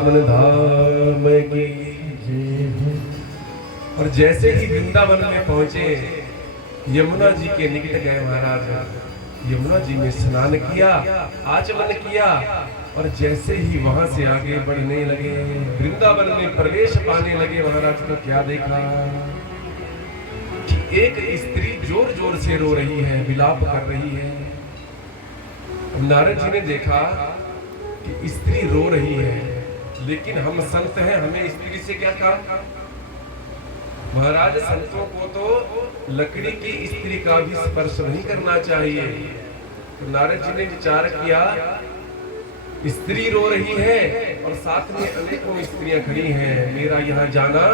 वृंदावन धाम की जय। और जैसे ही वृंदावन में पहुंचे, यमुना जी के निकट गए महाराज। यमुना जी में स्नान किया, आचमन किया, और जैसे ही वहां से आगे बढ़ने लगे, वृंदावन में प्रवेश पाने लगे महाराज, तो क्या देखा कि एक स्त्री जोर जोर से रो रही है, विलाप कर रही है। नारद जी ने देखा कि स्त्री रो रही है, लेकिन हम संत हैं, हमें स्त्री से क्या काम। महाराज संतों को तो लकड़ी की स्त्री का भी स्पर्श नहीं करना चाहिए। तो नारद जी ने विचार किया, स्त्री रो रही है और साथ में अनेकों स्त्रियां खड़ी हैं, मेरा यहाँ जाना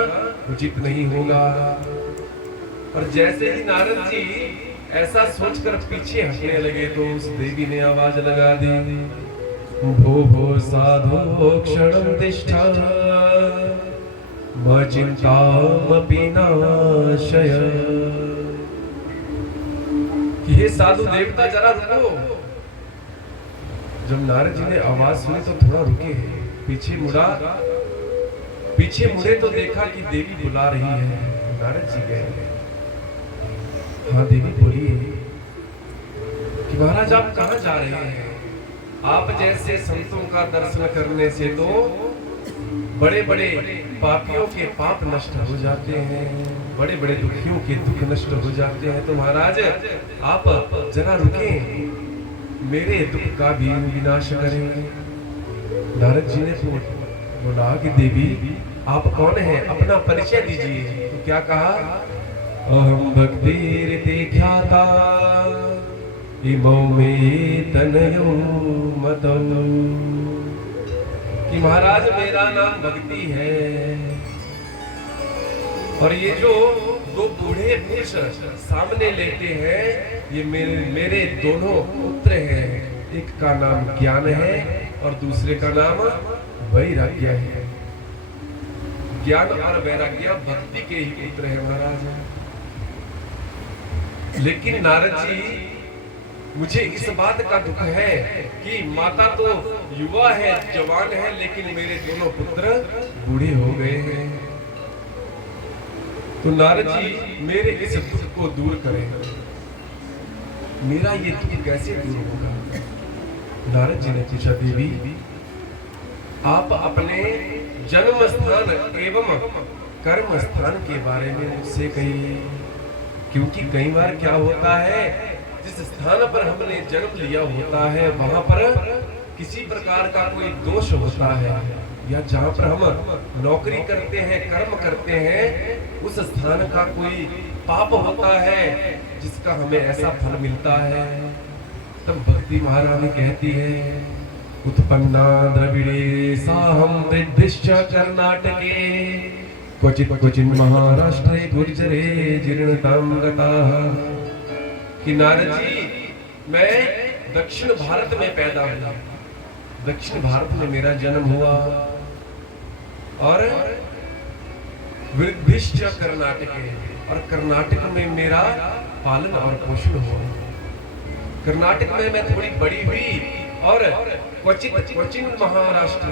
उचित नहीं होगा। और जैसे ही नारद जी ऐसा सोचकर पीछे हटने लगे, तो उस देवी ने आवाज लगा दी, भो भो साधो क्षणं तिष्ठा चिंतामपि नाशय। कि हे साधु देवता जरा रुको। जब नारद जी ने आवाज सुनी तो थोड़ा रुके, पीछे मुड़ा, पीछे मुड़े तो देखा कि देवी बुला रही है। नारद जी गए, हाँ देवी बोलिए कि महाराज आप कहाँ जा रहे हैं। आप जैसे संतों का दर्शन करने से तो बड़े बड़े पापियों के पाप नष्ट हो जाते हैं, बड़े बड़े दुखियों के दुख नष्ट हो जाते हैं। तो महाराज आप जरा रुकें, मेरे दुख का भी विनाश करें। नारद जी ने बोला कि देवी आप कौन हैं, अपना परिचय दीजिए। तो क्या कहा, अहम भक्तिरिति ख्याता इमौ मे तनयो मतम। कि महाराज मेरा नाम भक्ति है, और ये जो दो बूढ़े पुरुष सामने लेटे हैं, ये मेरे दोनों पुत्र हैं। एक का नाम ज्ञान है और दूसरे का नाम वैराग्य है। ज्ञान और वैराग्य भक्ति के ही पुत्र है महाराज। लेकिन नारद जी, मुझे इस बात का दुख है कि माता तो युवा है, जवान है, लेकिन मेरे दोनों पुत्र बूढ़े हो गए हैं। तो नारद जी मेरे इस दुख को दूर करें। मेरा ये दुख कैसे दूर होगा। नारद जी ने पूछा, देवी आप अपने जन्म स्थान एवं कर्म स्थान के बारे में मुझसे कहिए, क्योंकि कई बार क्या होता है, जिस स्थान पर हमने जन्म लिया होता है वहां पर किसी प्रकार का कोई दोष होता है, या जहां पर हम नौकरी करते हैं, कर्म करते हैं, उस स्थान का कोई पाप होता है जिसका हमें ऐसा फल मिलता है। तब भक्ति महारानी कहती है, उत्पन्ना द्रविड़े साहम वृद्धिश्च कर्नाटके क्वचित क्वचिन महाराष्ट्रे गुर्जरे जीर्णतां गताः। कि नारद जी मैं दक्षिण भारत में पैदा हुआ, दक्षिण भारत में मेरा जन्म हुआ, और वृद्धिश्च कर्नाटक है, और कर्नाटक में मेरा पालन और पोषण हुआ। कर्नाटक में मैं थोड़ी बड़ी हुई, और क्वचिन महाराष्ट्र,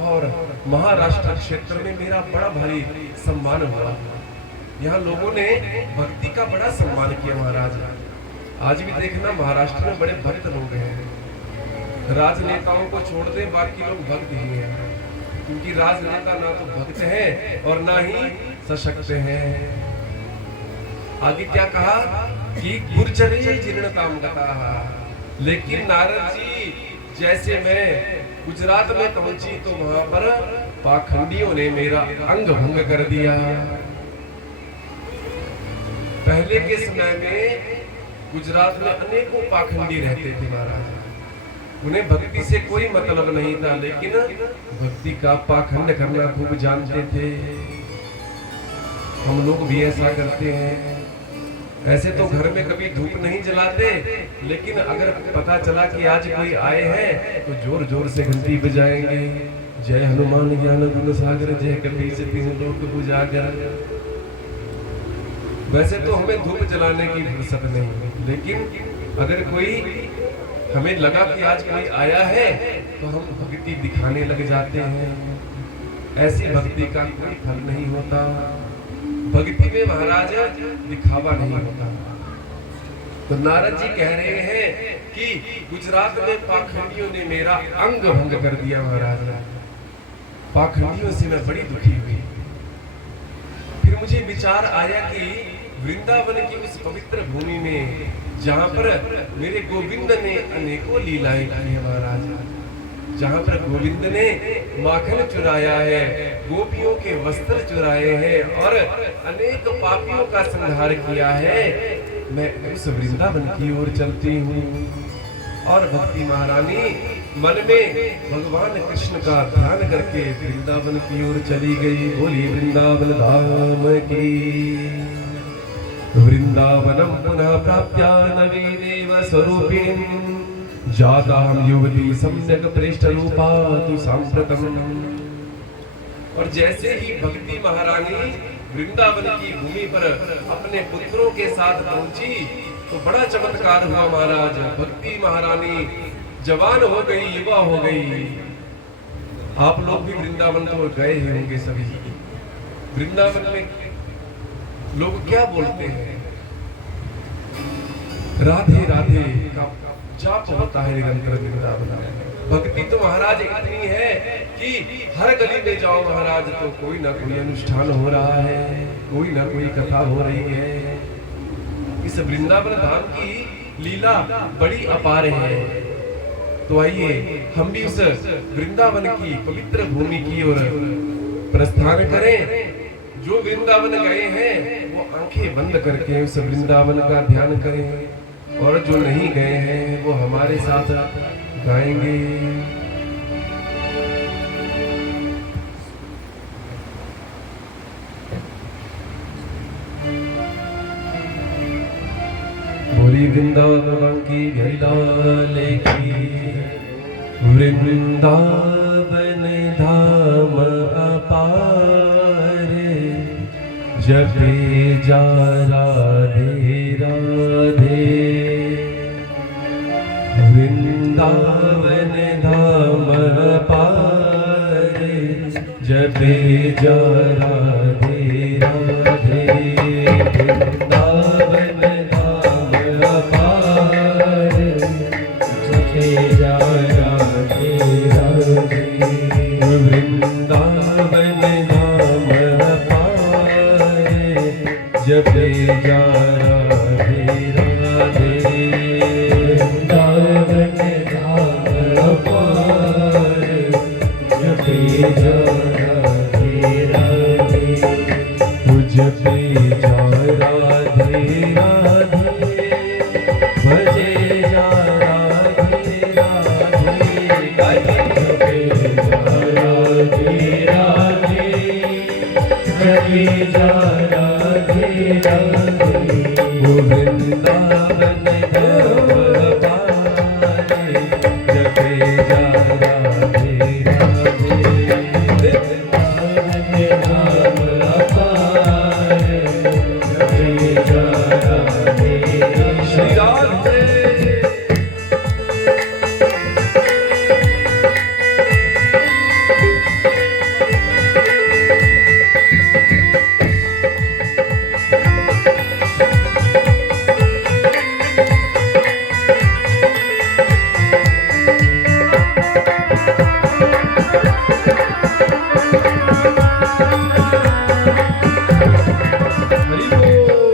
और महाराष्ट्र क्षेत्र में मेरा बड़ा भारी सम्मान हुआ। यहाँ लोगों ने भक्ति का बड़ा सम्मान किया महाराज। आज भी देखना महाराष्ट्र में बड़े भक्त लोग हैं। राजनेताओं को छोड़ दे, बाकी लोग भक्त ही हैं, क्योंकि राजनेता ना तो भक्त हैं और ना ही सशक्त हैं। आगे क्या कहा कि गुर्जरे जीर्णतां गताः। लेकिन नारद जी जैसे मैं गुजरात में पहुंची तो वहां पर पाखंडियों ने मेरा अंग भंग कर दिया। पहले के समय में गुजरात में अनेकों पाखंडी रहते थे महाराज। उन्हें भक्ति से कोई मतलब नहीं था, लेकिन भक्ति का पाखंड करना खूब जानते थे। हम लोग भी ऐसा करते हैं। ऐसे तो घर में कभी धूप नहीं जलाते, लेकिन अगर पता चला कि आज कोई आए हैं तो जोर जोर से घंटी बजाएंगे, जय हनुमान ज्ञान गुण सागर, जय कपीस तिहुँ लोक उजागर। वैसे तो हमें धूप जलाने की फुर्सत नहीं, लेकिन अगर कोई हमें लगा कि आज कोई आया है तो हम भक्ति दिखाने लग जाते हैं। ऐसी भक्ति का कोई फल नहीं होता। भक्ति में महाराज दिखावा नहीं होता। तो नारद जी कह रहे हैं कि गुजरात में पाखंडियों ने मेरा अंग भंग कर दिया महाराज। पाखंडियों से मैं बड़ी दुखी हुई। फिर मुझे विचार आया कि वृंदावन की उस पवित्र भूमि में जहां पर मेरे गोविंद ने अनेकों लीलाएं की है महाराज, जहां पर गोविंद ने माखन चुराया है, गोपियों के वस्त्र चुराए हैं और अनेक पापियों का संहार किया है, मैं उस वृंदावन की ओर चलती हूँ। और भक्ति महारानी मन में भगवान कृष्ण का ध्यान करके वृंदावन की ओर चली गई। बोली वृंदावन धाम की। वृंदावनम पुनः प्राप्त्या नवीनेव स्वरूपिणीं जातां युवती सम्यक् प्रेष्ठ रूपा तु सांप्रतम। और जैसे ही भक्ति महारानी वृंदावन की भूमि पर अपने पुत्रों के साथ पहुंची तो बड़ा चमत्कार हुआ महाराज। भक्ति महारानी जवान हो गई, युवा हो गई। आप लोग भी वृंदावन तो गए ही होंगे सभी। वृंदावन में लोग क्या बोलते हैं? राधे राधे का जाप होता है निरंतर वृंदावन में। भक्ति तो महाराज इतनी है कि हर गली में जाओ महाराज तो कोई ना कोई अनुष्ठान हो रहा है, कोई ना कोई कथा हो रही है। इस वृंदावन धाम की लीला बड़ी अपार है। तो आइए हम भी उस वृंदावन की पवित्र भूमि की ओर प्रस्थान करें। जो वृंदावन गए हैं वो आंखें बंद करके उस वृंदावन का ध्यान करें, और जो नहीं गए हैं वो हमारे साथ गाएंगे। बोली वृंदावन की लाल की। वृंदावन धाम अपार जपे जा राधे राधे। वृंदावन धाम अपार जपे जा राधे राधे। वृंदावन धाम अपार जपे जा राधे राधे। वृंदावन धाम अपार जपे जा राधे राधे। वृंदावन धाम अपार जपे जा राधे राधे। जपे जा राधे राधे। भजे जा राधे राधे। जपे जा राधे राधे। जपे जा राधे राधे। वृंदावन धाम अपार जपे जा राधे राधे। वृंदावन धाम अपार जपे जा राधे राधे। हरि बोल।